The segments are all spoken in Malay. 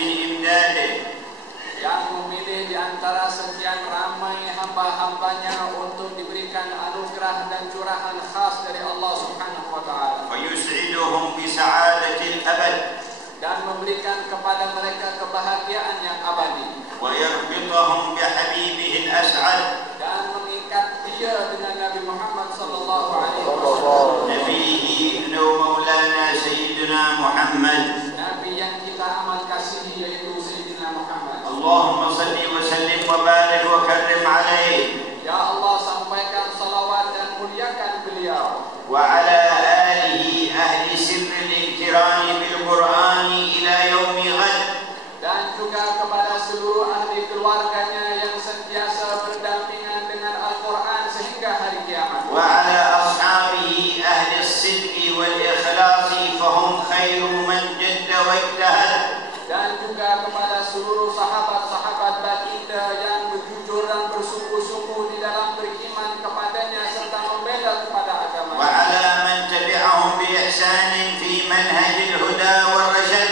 من إمداده yang memilih di antara sekian ramai hamba-hambanya untuk diberikan anugerah dan curahan khas dari Allah Subhanahu wa taala. ويسعدهم بسعادة الأبد dan memberikan kepada mereka kebahagiaan yang abadi. ويربطهم بحبيبه الأسعد dan mengikat dia dengan Nabi Muhammad sallallahu alaihi wasallam. نبيه ومولانا سيدنا محمد Nabi yang kita amat kasihi yaitu Sayyidina Muhammad. اللهم صل وسلم وبارك وكرم عليه. Ya Allah, sampaikan salawat dan muliakan beliau. وعلى آله أهل سر الاقتران بالقرآن إلى يوم غد. Dan juga kepada seluruh ahli keluarganya yang sentiasa berdampingan dengan Al-Quran sehingga hari kiamat. وعلى أصحابه أهل الصدق والإخلاص فهم خير من جد واجتهد. Dan juga kepada seluruh sahabat-sahabat baginda yang berjujur dan bersungguh-sungguh di dalam beriman kepadanya serta membela kepada agama. وعلى من تبعهم بإحسان في منهج الهدى والرشد.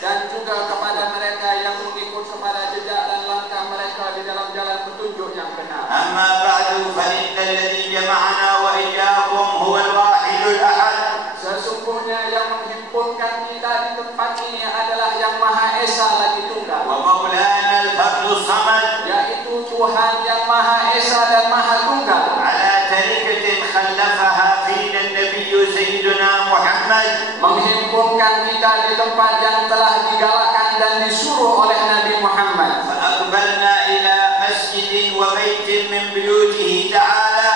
Dan juga kepada mereka yang mengikut kepada jejak dan langkah mereka di dalam jalan petunjuk yang benar. أما بعد فإن الذي جمعنا وإياكم هو الواحد الأحد. Sesungguhnya yang menghimpunkan kita di tempat ini adalah yang Maha Esa lagi tunggal. ومولانا الفرد الصمد. Yaitu Tuhan yang Maha Esa dan Maha Tunggal. على تركة خلفها فينا النبي سيدنا محمد. Menghimpunkan kita di tempat yang telah digalakan dan disuruh oleh Nabi Muhammad. فأقبلنا إلى مسجد وبيت من بيوته تعالى.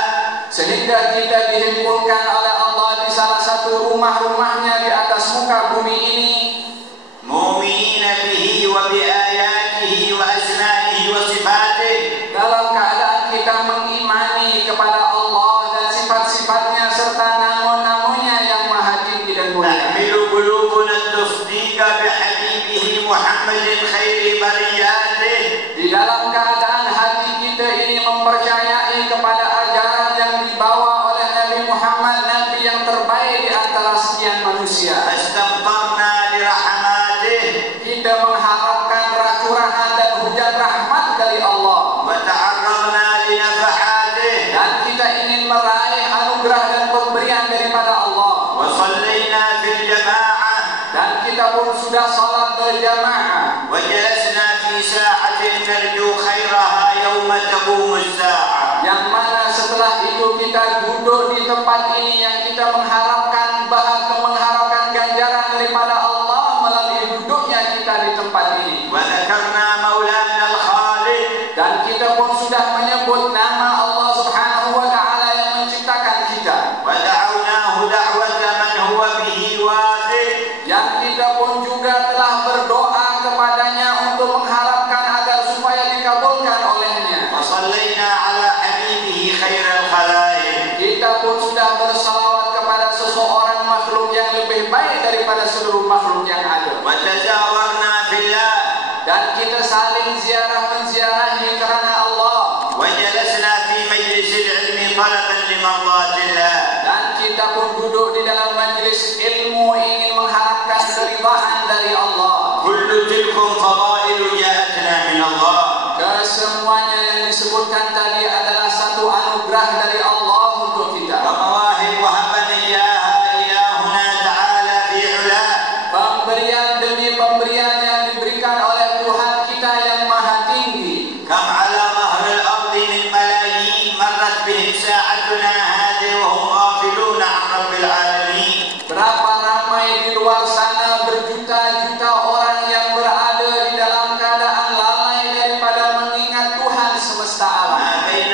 Sehingga kita dihimpunkan oleh Allah di salah satu rumah-rumahnya di atas muka bumi ini. مؤمنين به وبآياته وأسمائه وصفاته. Dalam keadaan kita mengimani kepada Allah dan sifat-sifatnya serta nama-namanya yang maha tinggi dan mulia. تحمل قلوبنا التصديق بحبيبه محمد خير برياته. Di dalam keadaan hati kita ini mempercayai kepada ajaran yang dibawa oleh Nabi Muhammad, Nabi yang terbaik di antara sekian manusia. فاستمطرنا لرحماته. Kita mengharapkan curahan dan hujan rahmat dari Allah. وتعرضنا لنفحاته. Dan kita ingin meraih anugerah dan pemberian daripada Allah. وصلينا في الجماعة. Dan kita pun sudah salat berjamaah. وجلسنا في ساعة نرجو خيرها يوم تقوم الساعة. Yang mana setelah itu kita duduk di tempat ini yang kita mengharapkan ganjaran daripada Allah melalui duduknya kita di tempat ini. وذكرنا مولانا الخالق. Dan kita pun sudah menyebut nama Allah Subhanahu wa taala yang menciptakan kita. ودعوناه دعوة من هو به واثق. Yang kita pun juga telah berdoa kepadanya untuk mengharapkan agar supaya dikabulkan olehnya. وصلينا على حبيبه خير الخلائق. Kita pun sudah bersalawat kepada seseorang makhluk yang lebih baik daripada seluruh makhluk yang ada. وتزاورنا في الله. Dan kita saling menziarahi kerana Allah. وجلسنا في مجلس العلم طلبا لمرضات الله. Dan kita pun duduk di dalam majlis ilmu ingin mengharapkan keridhaan dari Allah. كل تلكم فضائل جاءتنا من الله. Kesemuanya yang disebutkan tadi adalah satu anugerah dari Allah untuk kita. ومواهب وهبنا إياها إلهنا تعالى في علاه. Pemberian demi pemberian yang diberikan oleh Tuhan kita yang maha tinggi. كم على ظهر الأرض من ملايين مرت بهم ساعتنا هذه وهم غافلون عن رب العالمين. Berapa ramai di luar sana berjuta-juta orang yang berada di dalam keadaan lalai daripada mengingat Tuhan semesta alam. ما بين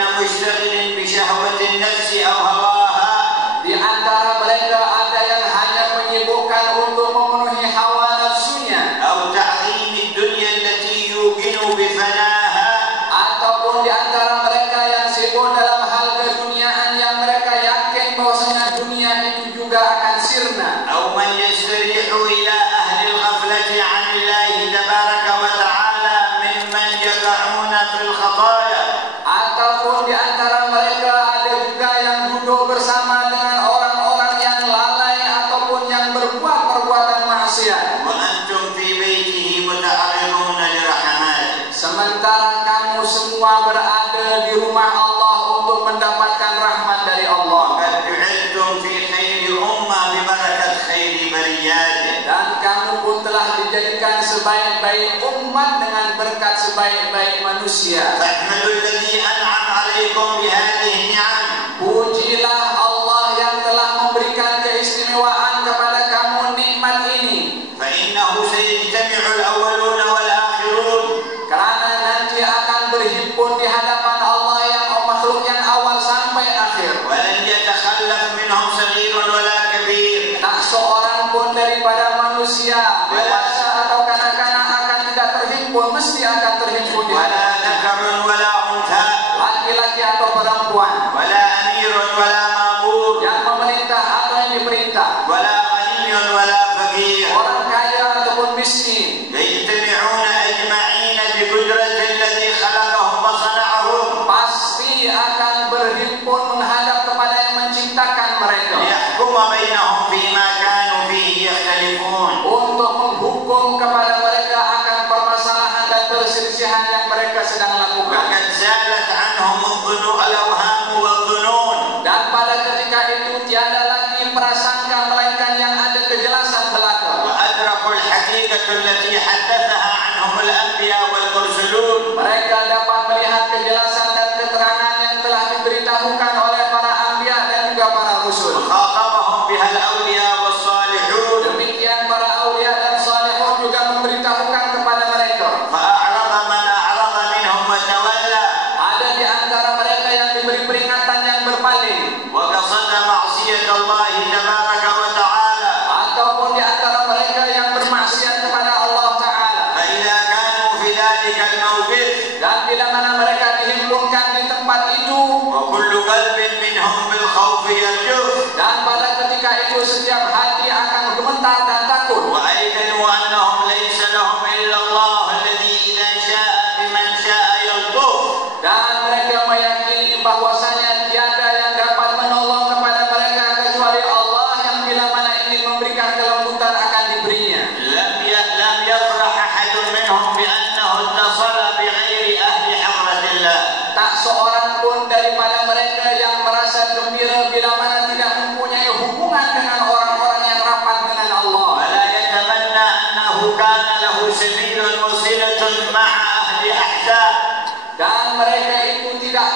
semua berada di rumah Allah untuk mendapatkan rahmat dari Allah. وقد جعلتم في خير أمة ببركة خير برياته. Dan kamu pun telah dijadikan sebaik-baik umat dengan berkat sebaik-baik manusia. فاحمدوا الذي أنعم عليكم بهذه النعم. Pujilah Allah yang telah memberikan keistimewaan kepada kamu nikmat ini. فإنه سيجتمع الأولون والآخرون. Karena nanti akan berhimpun di hadapan Allah yang makhluk yang awal sampai akhir. ولن يتخلف منهم صغير ولا كبير. Tak seorang pun daripada manusia, dewasa atau kanak-kanak akan tidak terhimpun, mesti akan terhimpun di ولا hadapan ذكر ولا أنثى. laki-laki atau perempuan, ولا أمير ولا مأمور. yang memerintah atau yang diperintah, ولا غني ولا فقير. orang kaya ataupun miskin. يجتمعون أجمعين بقدرة الذي خلقهم وصنعهم Pasti akan berhimpun menghadap kepada yang menciptakan mereka ليحكم بينهم فيما كانوا فيه يختلفون. untuk menghukum kepada mereka akan permasalahan dan perselisihan yang mereka sedang lakukan. وقد زالت عنهم الأوهام والظنون. Dan pada ketika itu tiada lagi prasangka melainkan yang ada kejelasan belaka. وأدركوا الحقيقة التي حدثها عنهم الأنبياء والمرسلون. Mereka dapat melihat kejelasan dan keterangan yang telah diberitahukan oleh para anbiya dan juga para rasul. خاطبهم بها الأولياء والصالحون. Demikian para aulia dan salihun juga memberitahukan kepada mereka. فأعرض من أعرض منهم وتولى. Ada di antara mereka yang diberi peringatan yang berpaling, وقصد معصية الله تبارك وتعالى. ataupun di antara mereka yang bermaksiat kepada Allah Ta'ala. فإذا كانوا في ذلك الموقف Dan bila mana mereka dihimpunkan di tempat itu, وكل قلب منهم بالخوف يرجف. dan pada ketika itu setiap hati akan gemetar dan takut, وأيقنوا أنهم ليس لهم إلا الله الذي إذا شاء بمن شاء يلطف. dan mereka meyakini bahwasanya tiada yang dapat menolong kepada mereka kecuali Allah yang bila mana ingin memberikan kelembutan akan diberinya. لم يفرح أحد منهم بأنه اتصل بغير أهل حضرة الله. Tak seorang pun daripada mereka yang merasa gembira bila mana tidak mempunyai hubungan dengan orang-orang yang rapat dengan Allah. ولا يتمنى أنه كان له سبيل وصلة مع أهل أحزاب. Dan mereka itu tidak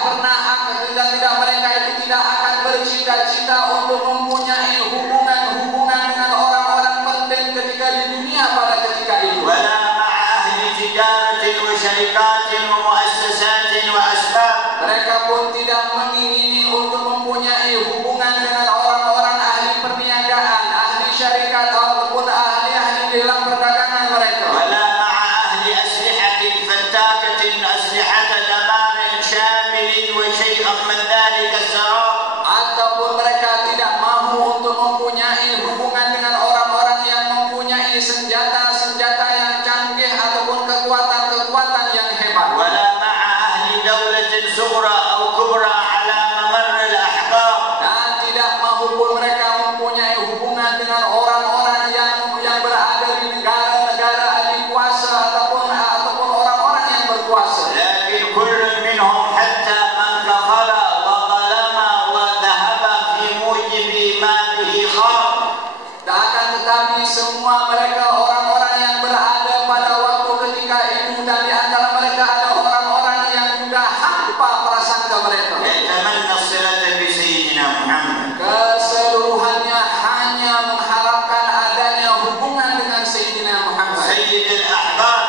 akan bercita-cita untuk mempunyai hubungan dengan orang-orang penting ketika di dunia pada ketika itu. ولا مع أهل تجارة وشركات ومؤسسات وأسباب. Mereka pun tidak mengingini untuk mempunyai hubungan dengan orang-orang ahli perniagaan, ahli syarikat ataupun ahli dalam perdagangan mereka. ولا مع أهل أسلحة فتاكة أسلحة دمار شامل وشيئا من ذلك السراب. Ataupun mereka tidak mahu untuk mempunyai hubungan dengan orang-orang yang mempunyai senjata-senjata yang canggih ataupun kekuatan-kekuatan yang hebat. ولا مع أهل دولة صغرى أو كبرى على ممر الأحقاب. Dan tidak mahu pun mereka mempunyai hubungan dengan orang-orang yang berada di negara-negara adikuasa ataupun orang-orang yang berkuasa. لكن كل منهم حتى من كفر وظلم وذهب في موجب ما به خاب. Akan tetapi semua mereka orang-orang yang berada pada waktu ketika itu, dan di antara mereka ada orang-orang yang juga hampa prasangka mereka. يتمنى الصلة بسيدنا محمد. Keseluruhannya hanya mengharapkan adanya hubungan dengan Sayyidina Muhammad, سيد الأحباب.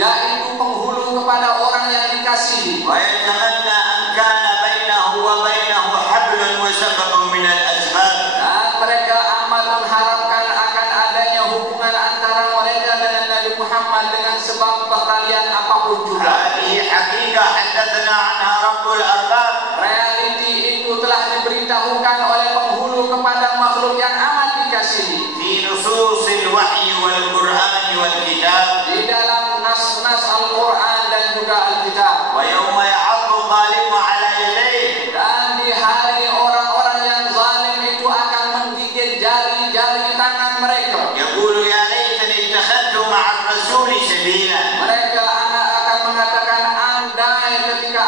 yaitu penghulu kepada orang yang dikasihi. ويتمنى أن كان بينه وبينه حبل وسبب من الأسباب. Dan mereka amat mengharapkan akan adanya hubungan antara mereka dengan Nabi Muhammad dengan sebab pertalian apapun juga. هذه حقيقة حدثنا عنها رب الأرباب. Realiti itu telah diberitahukan oleh penghulu kepada makhluk yang amat dikasihi في نصوص الوحي والقرآن والكتاب. di dalam nas-nas Al-Quran dan juga Alkitab. ويوم يعض الظالم على يديه. Dan di hari orang-orang yang zalim itu akan menggigit jari-jari tangan mereka. يقول يا ليتني اتخذت مع الرسول سبيلا. Mereka akan mengatakan, andai ketika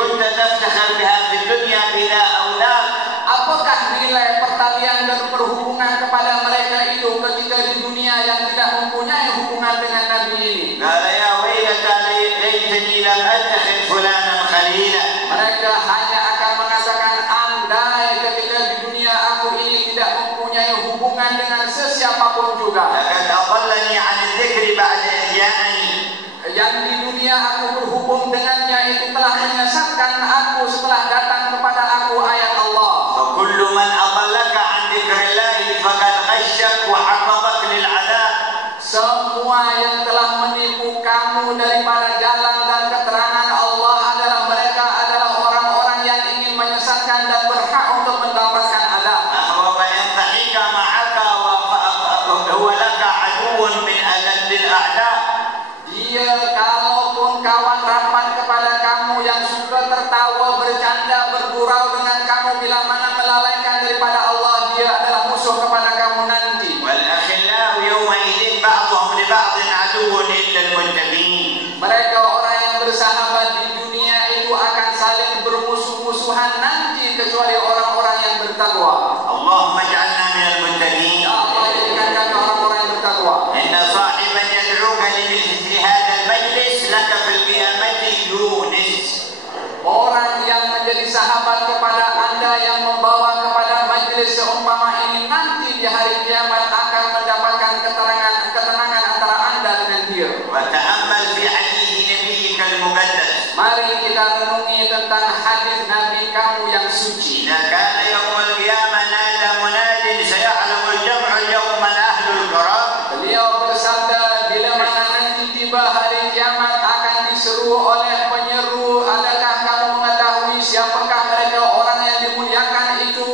كنت تفتخر بها في الدنيا بلا أو لا. Apakah nilai pertalian dan perhubungan kepada mereka itu ketika di dunia yang tidak mempunyai hubungan dengan Nabi ini? قال يا ويلتى ليتني لم أتخذ فلانا خليلا. Mereka hanya akan mengatakan, andai ketika di dunia aku ini tidak mempunyai hubungan dengan sesiapapun juga. لقد أضلني عن الذكر بعد إذ جاءني. Yang di dunia aku berhubung dengannya itu telah menyesatkan aku setelah datang kepada aku ayat Allah. فكل من أضلك عن ذكر الله فقد غشك وعرضك للعذاب. Semua yang telah menipu kamu daripada jalan dan keterangan Allah adalah mereka adalah orang-orang yang ingin menyesatkan dan berhak untuk mendapatkan azab. وإن ضحك معك وهو لك عدو من ألد الأعداء. Dia kalaupun kawan rapat kepada kamu yang suka tertawa, bercanda, bergurau dengan kamu bila mana melalaikan daripada Allah, dia adalah musuh kepada kamu nanti. والأخلاء يومئذ بعضهم لبعض عدو إلا المتقين. Mereka orang yang bersahabat di dunia itu akan saling bermusuh-musuhan nanti kecuali orang-orang yang bertakwa. اللهم اجعلنا من المتقين. Ya Allah, jadikan kami orang-orang yang bertakwa. إن صاحبا يدعوك لمثل هذا المجلس لك في القيامة يونس. Orang yang menjadi sahabat kepada Anda yang membawa kepada majelis seumpama ini nanti di hari kiamat akan mendapatkan ketenangan antara Anda dengan dia. وتأمل في حديث نبيك المقدس. Mari kita renungi tentang hadis Nabi kamu yang suci. إذا كان يوم القيامة نادى مناد سيعلم الجمع اليوم من أهل القرى. Beliau bersabda, bila mana nanti tiba hari kiamat akan diseru oleh penyeru, adakah kamu mengetahui siapakah mereka orang yang dimuliakan itu?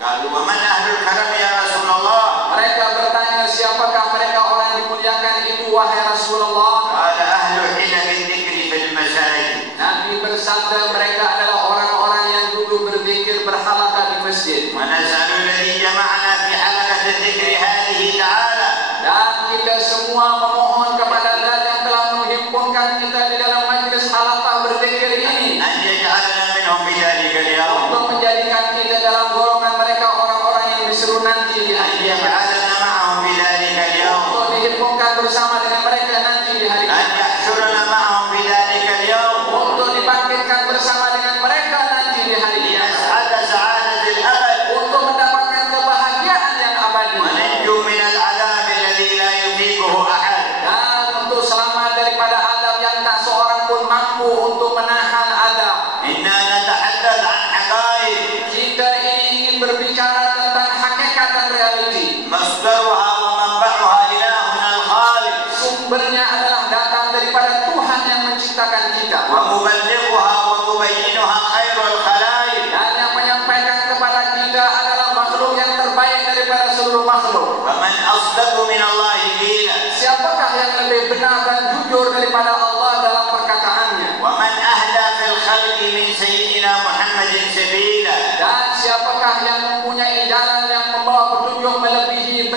قالوا ومن أهل الكرم يا رسول الله. Mereka bertanya, siapakah mereka orang dimuliakan itu wahai Rasulullah? قال أهل حلق الذكر في المساجد. Nabi bersabda, mereka adalah orang-orang yang dulu berzikir berhalaqah di masjid. ونسأل الذي جمعنا في حلقة الذكر هذه تعالى Dan kita semua memohon kepada Allah yang telah menghimpunkan kita di dalam majlis halaqah berzikir ini أن يجعلنا منهم في ذلك اليوم. untuk menjadikan kita dalam golongan mereka orang-orang yang diseru nanti di أن hari kiamat, يجعلنا معهم في ذلك اليوم. untuk dihimpunkan bersama dengan mereka nanti di hari أن kiamat, يحشرنا معهم في ذلك اليوم. untuk dibangkitkan bersama dengan mereka nanti di hari kiamat, لنسعد سعادة الأبد. untuk mendapatkan kebahagiaan yang abadi وننجو من العذاب الذي لا يطيقه أحد. dan untuk selamat daripada azab yang tak seorang pun mampu untuk menahan azab. إنا نتحدث عن حقائق Kita ini ingin berbicara tentang hakikat dan realiti. مصدرها ومنبعها إلهنا الخالق. Sumbernya adalah datang daripada Tuhan yang menciptakan kita. ومبلغها ومبينها خير الخلائق. Dan yang menyampaikan kepada kita adalah makhluk yang terbaik daripada seluruh makhluk. فمن أصدق من الله قيلا. Siapakah yang lebih benar dan jujur daripada Allah dalam perkataannya? ومن أهدى في الخلق من سيدنا محمد سبيلا. Dan siapakah yang mempunyai jalan yang membawa petunjuk melebihi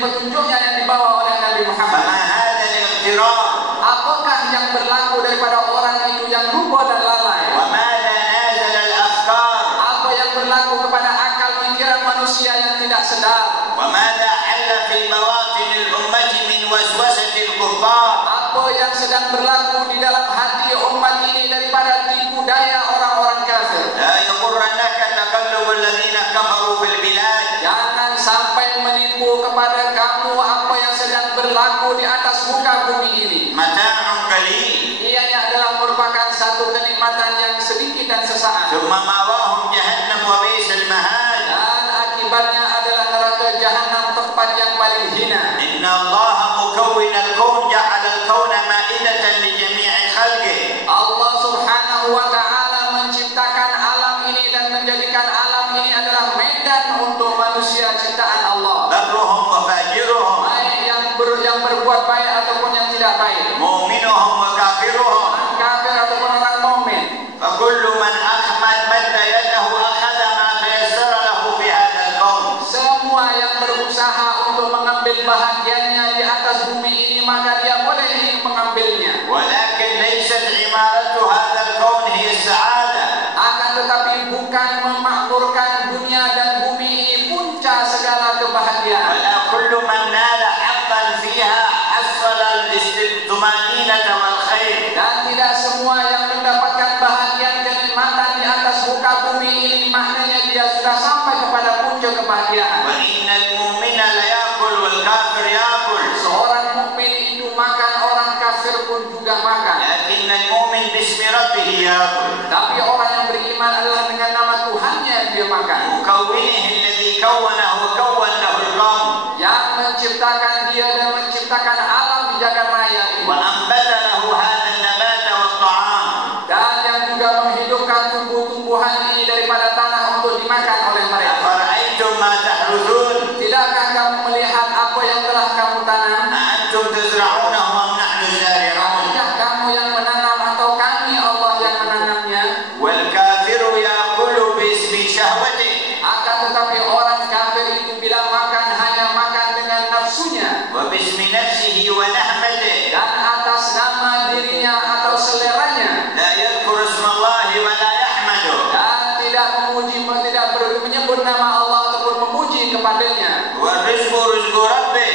petunjuknya yang dibawa oleh Nabi Muhammad? فما هذا الاغترار. Apakah yang berlaku daripada orang itu yang lupa dan lalai? وماذا نازل الأفكار. Apa yang berlaku kepada akal pikiran manusia yang tidak sadar? وماذا حل في بواطن الأمة من وسوسة الكفار. Apa yang sedang berlaku di dalam hati umat ini daripada tipu daya orang-orang kafir? لا يغرنك تقلب الذين كفروا في البلاد. Jangan sampai menipu kepada kamu apa yang sedang berlaku di atas muka bumi ini. متاع قليل Ianya adalah merupakan satu kenikmatan yang sedikit dan sesaat. ثم مأواهم جهنم وبئس المهاد. Dan akibatnya adalah neraka jahanam, tempat yang paling hina. إن الله مكون الكون جعل الكون مائدة لجميع خلقه. Allah Subhanahu wa taala menciptakan alam ini dan menjadikan alam ini adalah medan untuk manusia ciptaan Allah. برهم وفاجرهم. Baik yang berbuat baik ataupun yang tidak baik. مؤمنهم وكافرهم. Orang kafir ataupun orang mukmin. فكل من مد يده أخذ ما تيسر له في هذا الكون. Semua yang berusaha untuk mengambil bahagiannya di atas bumi ini, maka dia boleh mengambilnya. ولكن ليست عمارة هذا الكون هي الفضيلة والخير. Dan tidak semua yang mendapatkan bahagian kenikmatan di atas muka bumi ini maknanya dia sudah sampai kepada puncak kebahagiaan. وإن المؤمن ليأكل والكافر يأكل. Seorang mukmin itu makan, orang kafir pun juga makan. لكن المؤمن باسم ربه يأكل. Tapi orang yang beriman adalah dengan nama Tuhannya dia makan. مكونه الذي كونه وكون له الكون. Yang menciptakan dia dan menciptakan alam di jagat raya ini. وأنبت له هذا النبات والطعام. Dan yang juga menghidupkan tumbuh-tumbuhan ini daripada tanah untuk dimakan oleh mereka. أفرأيتم ما تحرثون. Tidakkah kamu melihat apa yang telah kamu tanam? أأنتم تزرعونه أم نحن الزارعون. Apakah kamu yang menanam atau kami Allah yang menanamnya? والكافر يأكل باسم شهوته. Akan tetapi orang kafir itu bila makan hanya makan dengan nafsunya وباسم نفسه ونهمته. dan atas nama dirinya atau seleranya, لا يذكر اسم الله ولا يحمده. dan tidak menyebut nama Allah ataupun memuji kepadanya. والرزق رزق ربه.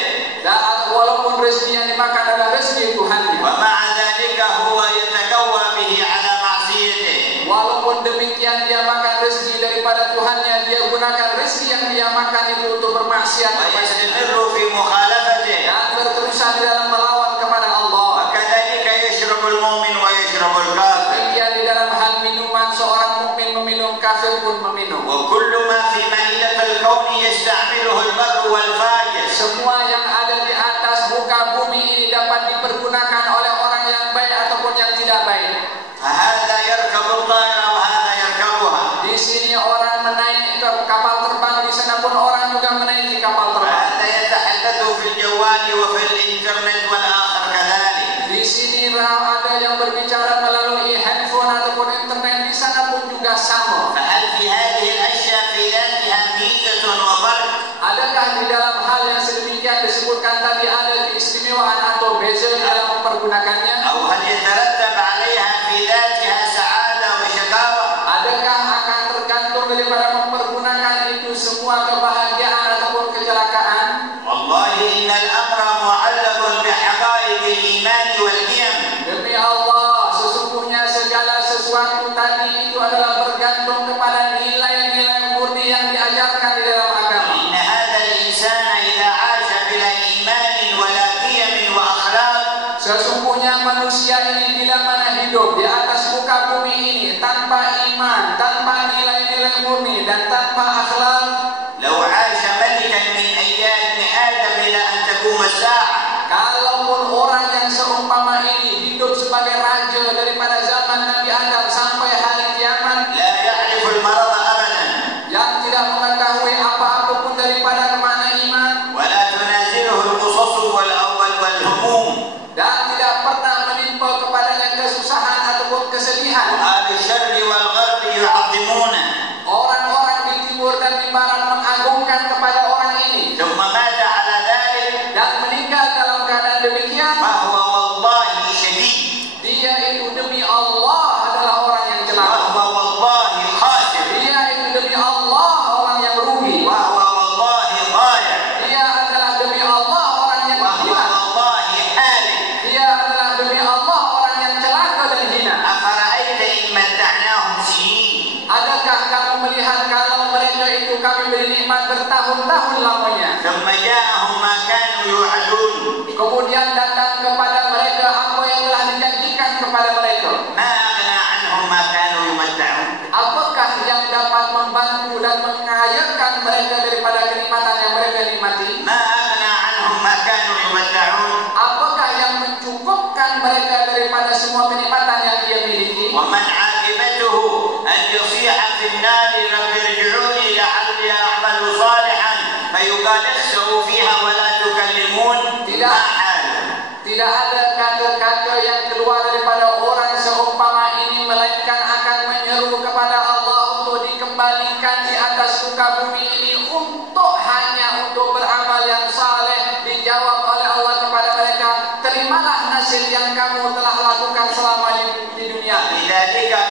Dan walaupun rezeki yang dimakan adalah rezeki Tuhannya. ومع ذلك هو يتقوى به على معصيته. Walaupun demikian dia makan rezeki daripada Tuhannya, dia gunakan rezeki yang dia makan itu untuk bermaksiat kepada ويستمر في مخالفته. dan berterusan di dalam melawan kepada Allah. وكذلك يشرب المؤمن ويشرب الكافر. Demikian di dalam hal minuman, seorang mukmin meminum, kafir pun meminum. وكل ما في مائدة الكون يستعمله البر والفاجر. Semua yang ada di atas muka bumi ini dapat dipergunakan oleh orang yang baik ataupun yang tidak baik. فهذا يركب الطائرة وهذا يركبها. Di sini orang menaiki kapal terbang, di sana pun orang juga menaiki kapal terbang. وهذا يتحدث في الجوال وفي الإنترنت والآخر كذلك. Di sini ada yang berbicara melalui handphone ataupun internet, di sana pun juga sama. فهل في هذه الأشياء في ذاتها ميزة وفرق؟ Adakah di dalam hal yang sedemikian disebutkan tadi ada keistimewaan atau beza dalam mempergunakannya? أو هل يترتب عليها في ذاتها سعادة وشقاوة؟ Adakah akan tergantung daripada mempergunakan itu semua kebahagiaan ataupun kecelakaan? والله إن الأمر معلق بحقائق الإيمان والقيم. Demi Allah, sesungguhnya segala sesuatu tadi itu adalah bergantung kepada nilai-nilai murni yang diajarkan di dalam agama. إن هذا الإنسان إذا عاش بلا إيمان ولا قيم وأخلاق Sesungguhnya manusia ini bila mana hidup di atas muka bumi ini tanpa iman, tanpa nilai-nilai murni dan tanpa akhlak, لو عاش ملكا من أيام آدم إلى أن تقوم الساعة kalaupun orang yang seumpama ini hidup sebagai raja daripada zaman Nabi Adam sampai hari kiamat, لا يعرف المرض أبدا yang tidak mengetahui apa-apa pun daripada makna iman ولا تنازله القصص والهموم. dan tidak pernah menimpa kepadanya kesusahan ataupun kesedihan. أهل الشر والغرب يعظمونه Orang-orang di timur dan di barat mengagungkan kepada orang ini ثم مات على ذلك dan meninggal dalam keadaan demikian. فهو والله شديد Dia itu demi Allah adalah orang yang celaka. وهو والله خاسر Dia itu demi Allah orang yang rugi. وهو والله ضايع Dia adalah demi Allah orang yang وهو hilang. والله حالك. Dia adalah demi Allah orang yang celaka dan hina. أفرأيت إن متعناهم سنين Adakah kamu melihat kalau mereka itu kami beri nikmat bertahun-tahun lamanya, ثم جاءهم ما كانوا يوعدون kemudian datang kepada mereka apa yang telah dijanjikan kepada mereka? ما أغنى عنهم ما كانوا يمتعون. Apakah yang dapat membantu dan mengayakan mereka daripada kenikmatan yang mereka nikmati? ما أغنى عنهم ما كانوا يمتعون. Apakah yang mencukupkan mereka daripada semua kenikmatan yang dia miliki? ومن عاقبته أن يصيح في النار رب ارجعوني لعلي أعمل صالحا فيقال اخسئوا فيها ولا تكلمون. ما حاله؟ Tidak ada kata-kata yang keluar daripada orang seumpama ini melainkan akan menyeru kepada Allah untuk dikembalikan di atas muka bumi ini hanya untuk beramal yang saleh. Dijawab oleh Allah kepada mereka, terimalah nasib yang kamu telah lakukan selama di